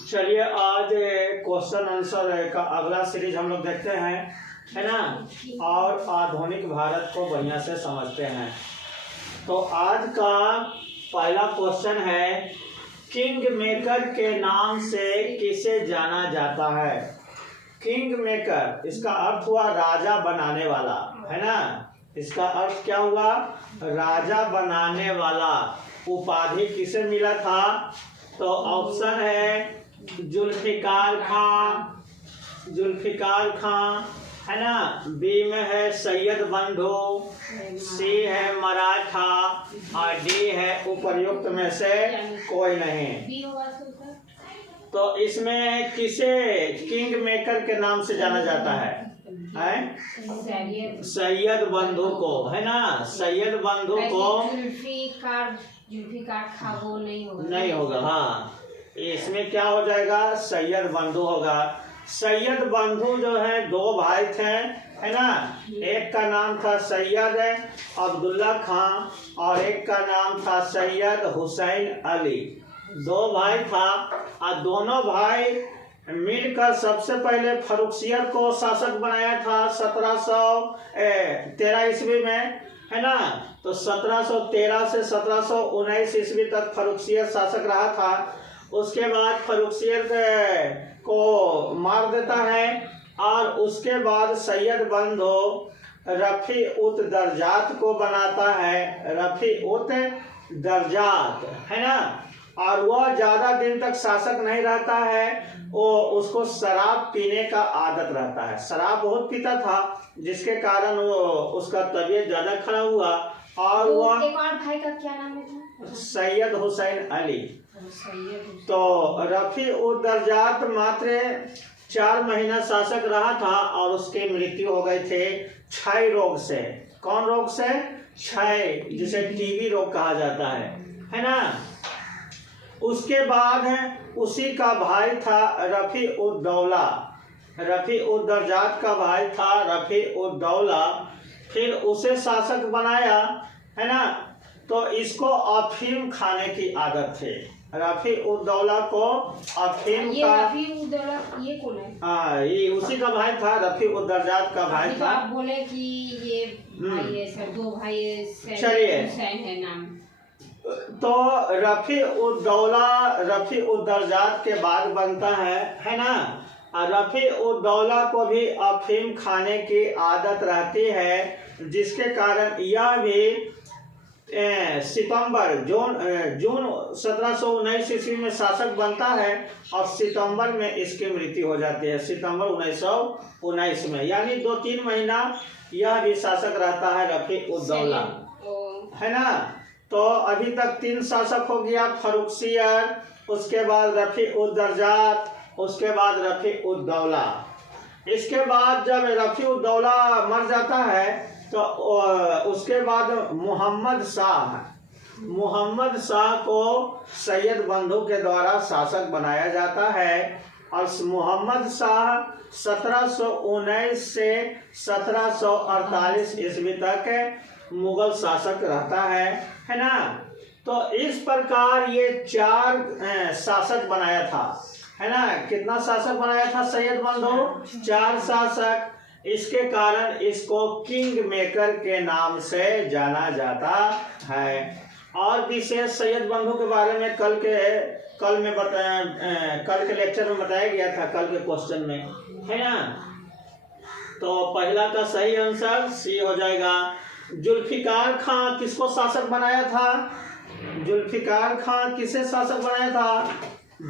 चलिए आज question answer का अगला सीरीज हम लोग देखते हैं, है ना, और आधुनिक भारत को बढ़िया से समझते हैं। तो आज का पहला क्वेश्चन है, किंग मेकर के नाम से किसे जाना जाता है? किंग मेकर, इसका अर्थ हुआ राजा बनाने वाला, है ना। इसका अर्थ क्या हुआ? राजा बनाने वाला। उपाधि किसे मिला था? तो ऑप्शन है जुल्फिकार खां, जुल्फिकार खां, है ना। बी में है सैयद बंधु, सी है मराठा और डी है उपर्युक्त में से कोई नहीं। तो इसमें किसे किंग मेकर के नाम से जाना जाता है? सैयद बंधु को, है ना। सैयद बंधु को जुल्फिकार खां वो नहीं होगा। हाँ, इसमें क्या हो जाएगा? सैयद बंधु होगा। सैयद बंधु जो है दो भाई थे, है ना। एक का नाम था सैयद अब्दुल्ला खां और एक का नाम था सैयद हुसैन अली। दो भाई था और दोनों भाई मिलकर सबसे पहले फर्रुखसियर को शासक बनाया था 1713 ईस्वी में, है ना। तो 1713 से 1719 ईस्वी तक फर्रुखसियर शासक रहा था। उसके बाद फर्रुखसियर को मार देता है और उसके बाद सैयद बंधु रफी उत दर्जात को बनाता है। रफी उत दर्जात, है ना। और वह ज्यादा दिन तक शासक नहीं रहता है, वो उसको शराब पीने का आदत रहता है। शराब बहुत पीता था, जिसके कारण वो उसका तबीयत ज्यादा खराब हुआ। और वह एक और भाई का क्या नाम है? सैयद हुसैन अली। तो रफी उद दर्जात मात्र 4 महीना शासक रहा था और उसकी मृत्यु हो गई थी क्षय रोग से। कौन रोग से? क्षय, जिसे टीबी रोग कहा जाता है ना। उसके बाद उसी का भाई था रफी उद दौला। रफी उद दर्जात का भाई था रफी उद दौला, फिर उसे शासक बनाया, है ना। तो इसको अफीम खाने की आदत थी। रफी उद दौला को अफीम ये का, रफी उद दौला ये कौन है? हाँ, ये उसी का भाई था, रफी उद दर्जात का भाई था। आप बोले कि ये भाई है सर, दो भाई चलिए, हुसैन है नाम। तो रफी उद दौला रफी उद दर्जात के बाद बनता है ना। रफी उद दौला को भी अफीम खाने की आदत रहती है, जिसके कारण यह भी सितंबर जून 1719 ईस्वी में शासक बनता है और सितंबर में इसकी मृत्यु हो जाती है। सितंबर 1919 में, यानी 2-3 महीना यह भी शासक रहता है रफी उद दौला, है ना। तो अभी तक 3 शासक हो गया, फर्रुखसियर, उसके बाद रफी उद दर्जात, उसके बाद रफी उद दौला। इसके बाद जब रफी उद दौला मर जाता है तो उसके बाद मोहम्मद शाह को सैयद बंधु के द्वारा शासक बनाया जाता है। और मोहम्मद शाह 1719 से 1748 ईस्वी तक मुगल शासक रहता है ना। तो इस प्रकार ये 4 शासक बनाया था, है ना। कितना शासक बनाया था सैयद बंधु? 4 शासक। इसके कारण इसको किंग मेकर के नाम से जाना जाता है। और विशेष सैयद बंधु के बारे में कल के लेक्चर में बताया गया था, कल के क्वेश्चन में, है ना। तो पहला का सही आंसर सी हो जाएगा। जुल्फिकार खां किसको शासक बनाया था? जुल्फिकार खां किसे शासक बनाया था?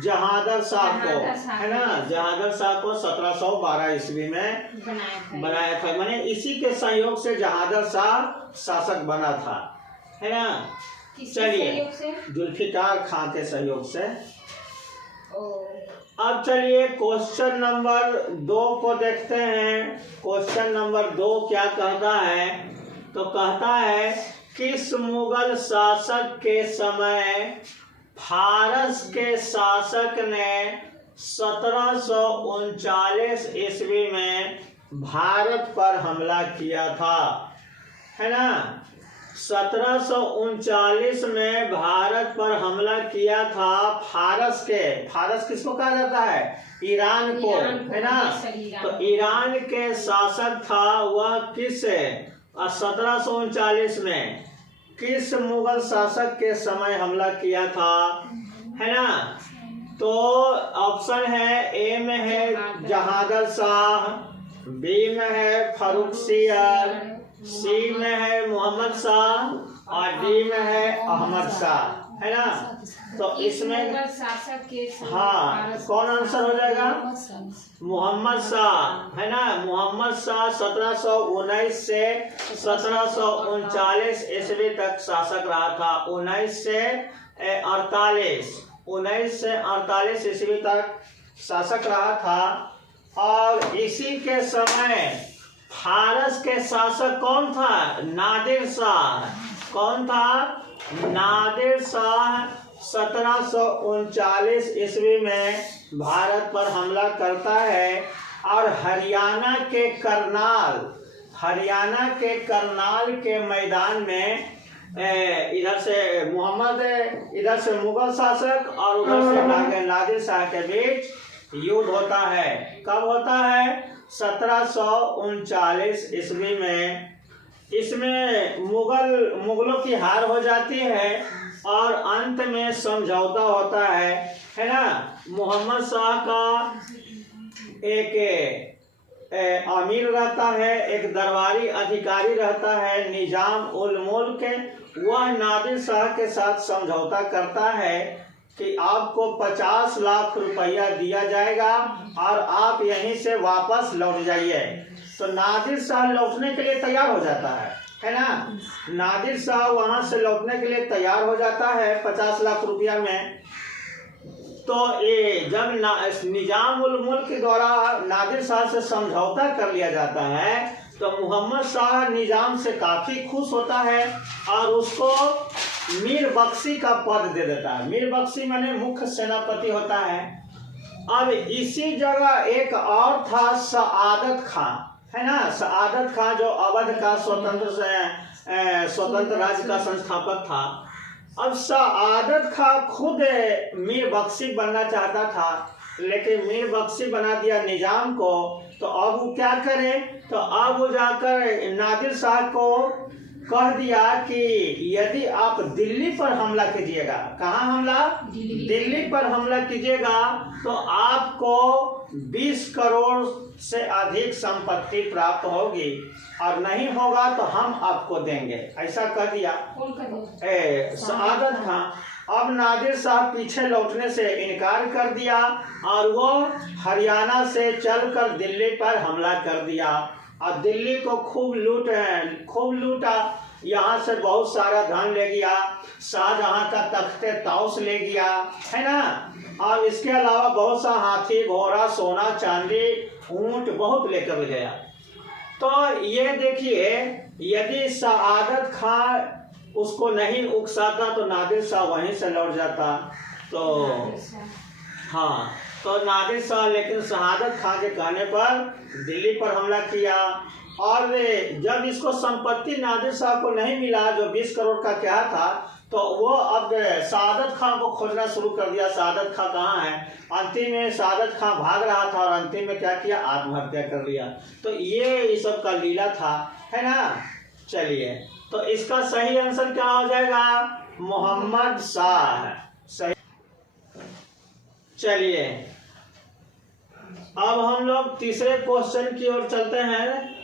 जहादर शाह को, है ना। जहादर शाह को 1712 ईस्वी में बनाया था। माने इसी के सहयोग से जहादर शाह शासक बना था, है ना। चलिए, जुल्फिकार खां के सहयोग से। अब चलिए क्वेश्चन नंबर 2 को देखते हैं। क्वेश्चन नंबर 2 क्या कहता है? तो कहता है, किस मुगल शासक के समय फारस के शासक ने 1739 ईस्वी में भारत पर हमला किया था, है ना। 1739 में भारत पर हमला किया था फारस किसको कहा जाता है? ईरान को, है ना। तो ईरान के शासक था वह किस 1739 में किस मुगल शासक के समय हमला किया था, है ना। तो ऑप्शन है ए में है जहांगीर शाह, बी में है फारुखसियर, सी में है मोहम्मद शाह और डी में है अहमद शाह, है ना। तो इसमें शासक के हाँ कौन आंसर हो जाएगा? मोहम्मद शाह, है ना। मोहम्मद शाह 1719 से 1739 ईस्वी तक शासक रहा था। 19 से 48 ईस्वी तक शासक रहा था। और इसी के समय फारस के शासक कौन था? नादिर शाह। कौन था? नादिर शाह 1739 ईस्वी में भारत पर हमला करता है और हरियाणा के करनाल के मैदान में इधर से मुगल शासक और उधर से नादिर शाह के बीच युद्ध होता है। कब होता है? 1739 ईस्वी में। इसमें मुगलों की हार हो जाती है और अंत में समझौता होता है ना। मोहम्मद शाह का एक अमीर रहता है, एक दरबारी अधिकारी रहता है निजाम उल मुल्क। वह नादिर शाह के साथ समझौता करता है कि आपको 50 लाख रुपया दिया जाएगा और आप यहीं से वापस लौट जाइए। तो नादिर शाह लौटने के लिए तैयार हो जाता है ना। नादिर शाह वहां से लौटने के लिए तैयार हो जाता है 50 लाख रुपया में। तो ये जब निजाम उल मुल्क के द्वारा नादिर शाह से समझौता कर लिया जाता है तो मोहम्मद शाह निजाम से काफी खुश होता है और उसको मीर बख्शी का पद दे देता है। मीर बख्शी माने मुख्य सेनापति होता है। अब इसी जगह एक और था सआदत खां, है ना। सआदत खां जो अवध का स्वतंत्र राज्य का संस्थापक था। अब सआदत खां खुद मीर बख्शी बनना चाहता था लेकिन मीर बख्शी बना दिया निजाम को। तो अब वो क्या करे? तो अब वो जाकर नादिर शाह को कह दिया कि यदि आप दिल्ली पर हमला कीजिएगा, कहाँ हमला? दिल्ली पर हमला कीजिएगा तो आपको 20 करोड़ से अधिक संपत्ति प्राप्त होगी और नहीं होगा तो हम आपको देंगे, ऐसा कह दिया सआदत खां। अब नादिर शाह पीछे लौटने से इनकार कर दिया और वो हरियाणा से चलकर दिल्ली पर हमला कर दिया और दिल्ली को खूब लूटा। यहाँ से बहुत सारा धन ले गया, शाहजहां का तख्ते तौस ले गया, है ना। और इसके अलावा बहुत सा हाथी घोड़ा सोना चांदी ऊंट बहुत लेकर गया। तो ये देखिए यदि सआदत खां उसको नहीं उकसाता तो नादिर शाह वहीं से लौट जाता। तो हाँ, तो नादिर शाह लेकिन सआदत खां के कहने पर दिल्ली पर हमला किया। और जब इसको संपत्ति नादिर शाह को नहीं मिला जो 20 करोड़ का क्या था, तो वो अब सआदत खां को खोजना शुरू कर दिया। सआदत खां कहाँ है? अंतिम में सआदत खां भाग रहा था और अंतिम में क्या किया? आत्महत्या कर लिया। तो ये इस सब का लीला था, है ना। चलिए, तो इसका सही आंसर क्या हो जाएगा? मोहम्मद शाह। सही। चलिए अब हम लोग तीसरे क्वेश्चन की ओर चलते हैं।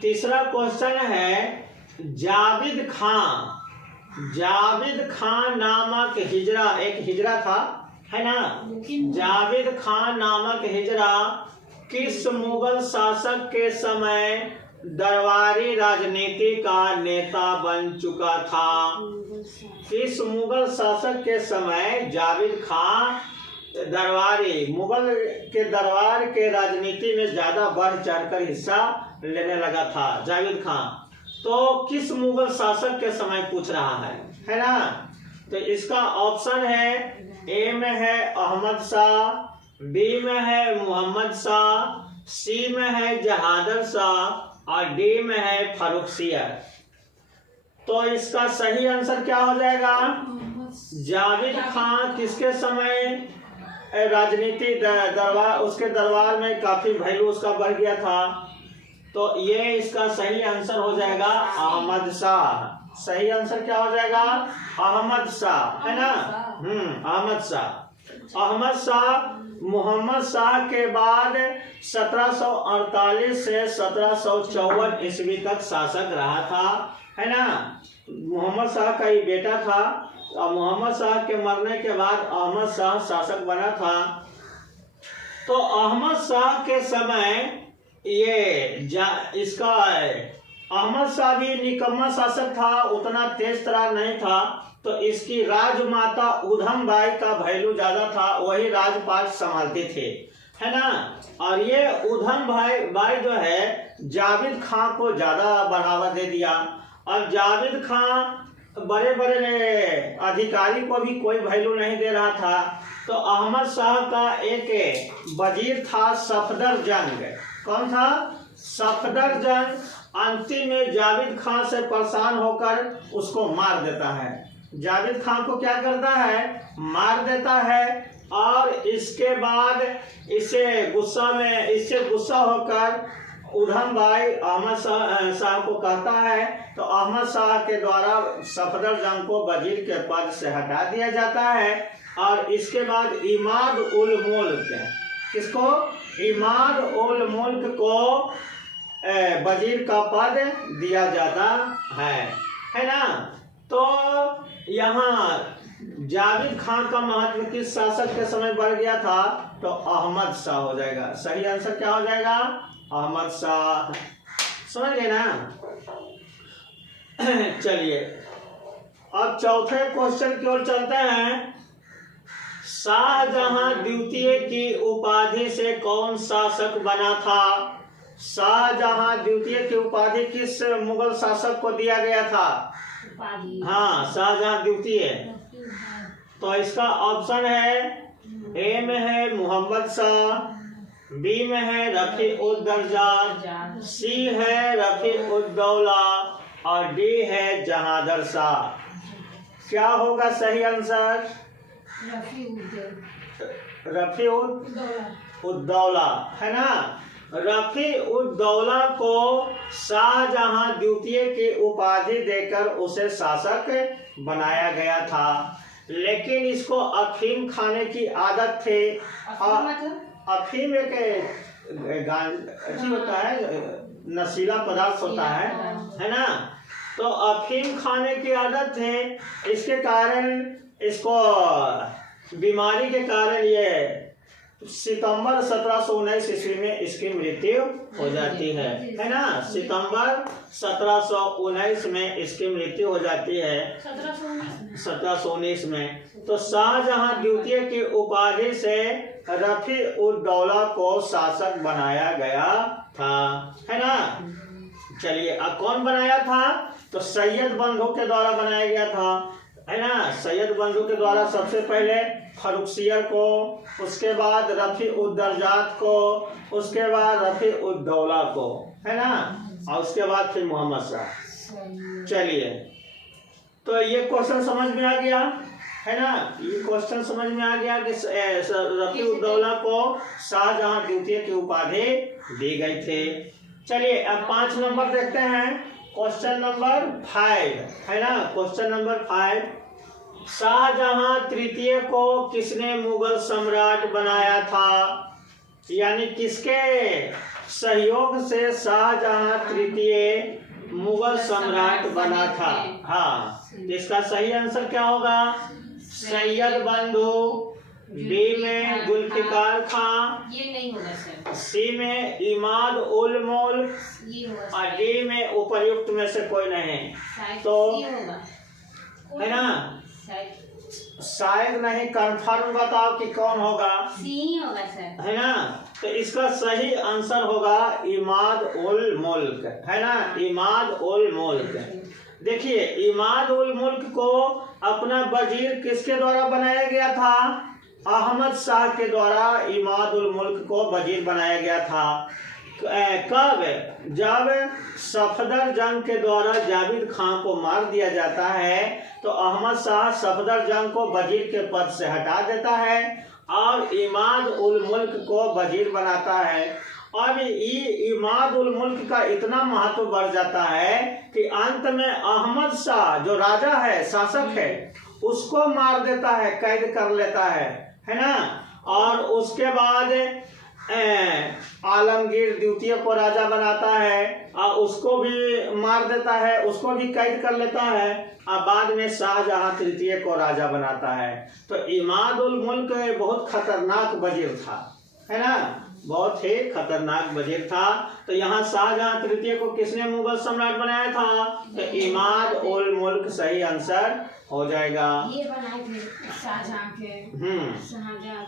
तीसरा क्वेश्चन है जावेद खान नामक हिजरा, एक हिजरा था, है ना। जावेद खान नामक हिजरा किस मुगल शासक के समय दरबारी राजनीति का नेता बन चुका था? किस मुगल शासक के समय जावेद खान मुगल के दरबार के राजनीति में ज्यादा बढ़ चढ़कर हिस्सा लेने लगा था जावेद खान? तो किस मुगल शासक के समय पूछ रहा है ना। तो इसका ऑप्शन है ए में है अहमद शाह, बी में है मोहम्मद शाह, सी में है जहांगीर शाह और डी में है फारुखसियर। तो इसका सही आंसर क्या हो जाएगा? जावेद खान किसके समय राजनीति दरबार, उसके दरबार में काफी वैल्यू उसका बढ़ गया था। तो ये इसका सही आंसर हो जाएगा अहमद शाह। सही आंसर क्या हो जाएगा? अहमद शाह, है ना? अहमद शाह। अहमद शाह मोहम्मद शाह के बाद 1748 से 1754 ईस्वी तक शासक रहा था, है ना? मोहम्मद शाह का ही बेटा था और मोहम्मद शाह के मरने के बाद अहमद शाह शासक बना था। तो अहमद शाह के समय इसका अहमद शाह भी निकम्मा शासक था, उतना तेज तरार नहीं था। तो इसकी राजमाता उधम बाई का वैल्यू ज्यादा था, वही राजपाट संभालते थे, है ना? और ये उधम बाई जो है जावेद खां को ज्यादा बढ़ावा दे दिया। और जावेद खां बड़े बड़े अधिकारी को भी कोई वैल्यू नहीं दे रहा था। तो अहमद शाह का एक वजीर था सफदर जंग। कौन था? सफदर जंग। अंतिम में जावेद खान से परेशान होकर उसको मार देता है। जावेद खान को क्या करता है? मार देता है। और इसके बाद इससे गुस्सा होकर उधम बाई अहमद शाह को कहता है। तो अहमद शाह के द्वारा सफदर जंग को वजीर के पद से हटा दिया जाता है। और इसके बाद इमाद उल मुल्क, किसको? इमाद उल मुल्क को वजीर का पद दिया जाता है ना? तो यहाँ जावेद खान का महत्व किस शासक के समय बढ़ गया था? तो अहमद शाह हो जाएगा। सही आंसर क्या हो जाएगा? अहमद शाह। समझ गए ना? चलिए अब चौथे क्वेश्चन की ओर चलते हैं। शाहजहां द्वितीय की उपाधि से कौन शासक बना था? शाहजहां द्वितीय की उपाधि किस मुगल शासक को दिया गया था? हाँ, शाहजहां द्वितीय। तो इसका ऑप्शन है, ए में है मोहम्मद शाह, बी में है रफी उद दर्जा, सी है रफी उद दौला और डी है जहांदर शाह। क्या होगा सही आंसर? रफी उद दौला, है ना? रफी उद दौला को शाहजहां द्वितीय की उपाधि देकर उसे शासक बनाया गया था। लेकिन इसको अफीम खाने की आदत थी। अफीम एक होता है, नशीला पदार्थ होता है ना? तो अफीम खाने की आदत है, इसके कारण इसको बीमारी के कारण ये सितंबर 1719 ईस्वी में इसकी मृत्यु हो जाती है ना? सितंबर 1719 में इसकी मृत्यु हो जाती है, 1719 में। तो शाहजहां द्वितीय की उपाधि से रफी उद दौला को शासक बनाया गया था, है ना? चलिए अब कौन बनाया था? तो सैयद बंधु के द्वारा बनाया गया था, है ना? सैयद बंधु के द्वारा सबसे पहले फरुखसियर को, उसके बाद रफी उद दर्जात को, उसके बाद रफी उद दौला को, है ना? और उसके बाद फिर मोहम्मद शाह। चलिए तो ये क्वेश्चन समझ में आ गया, है ना? ये क्वेश्चन समझ में आ गया कि रफी उद दौला को शाहजहां द्वितीय की उपाधि दी गई थी। चलिए अब 5 नंबर देखते हैं। क्वेश्चन नंबर 5, है ना? क्वेश्चन नंबर 5, शाहजहां तृतीय को किसने मुगल सम्राट बनाया था? यानी किसके सहयोग से शाहजहां तृतीय मुगल सम्राट बना था? हाँ, इसका सही आंसर क्या होगा? सैयद बंधु, बी में जुल्फिकार खां, ये नहीं होगा सर, सी में इमाद उल मुल्क ये होगा और डी में उपर्युक्त में से कोई नहीं। शायद तो सी होगा, है ना? शायद नहीं, कंफर्म बताओ कि कौन होगा? सी ही होगा सर, है ना? तो इसका सही आंसर होगा इमाद उल मुल्क, है ना? इमाद उल मुल्क। देखिए इमाद उल मुल्क को अपना वजीर किसके द्वारा बनाया गया था? अहमद शाह के द्वारा इमाद उल मुल्क को वजीर बनाया गया था। कब? जब सफदर जंग के द्वारा जावेद खान को मार दिया जाता है तो अहमद शाह सफदर जंग को वजीर के पद से हटा देता है और इमाद उल मुल्क को वजीर बनाता है। अब इमाद उल मुल्क का इतना महत्व बढ़ जाता है कि अंत में अहमद शाह जो राजा है, शासक है, उसको मार देता है, कैद कर लेता है ना। और उसके बाद आलमगीर द्वितीय को राजा बनाता है और उसको भी मार देता है, उसको भी कैद कर लेता है और बाद में शाहजहां तृतीय को राजा बनाता है। तो इमाद उल मुल्क बहुत खतरनाक वजीर था, है ना, बहुत ही खतरनाक वजीर था। तो यहाँ शाहजहां तृतीय को किसने मुगल सम्राट बनाया था? तो इमाद उल मुल्क सही आंसर हो जाएगा। ये बनाए थे शाहजहां के। शाहजहां